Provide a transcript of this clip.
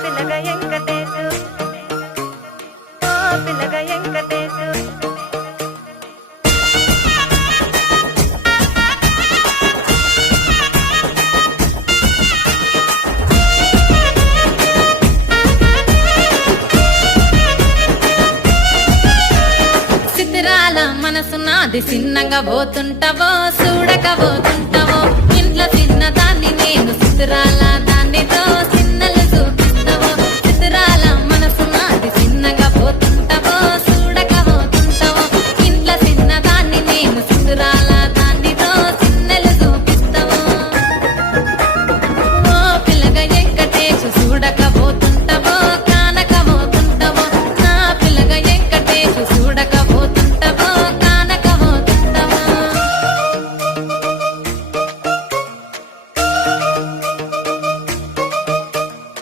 పిల్లగా వెంకటేశు ఓ పిల్లగా వెంకటేశు సిద్ధిరాల మనసు నాది చిన్నగా పోతుంటావో చూడక పోతుంటావో ఇంట్లో చిన్న దాన్ని నేను సిద్ధిరాల దాన్ని దోసి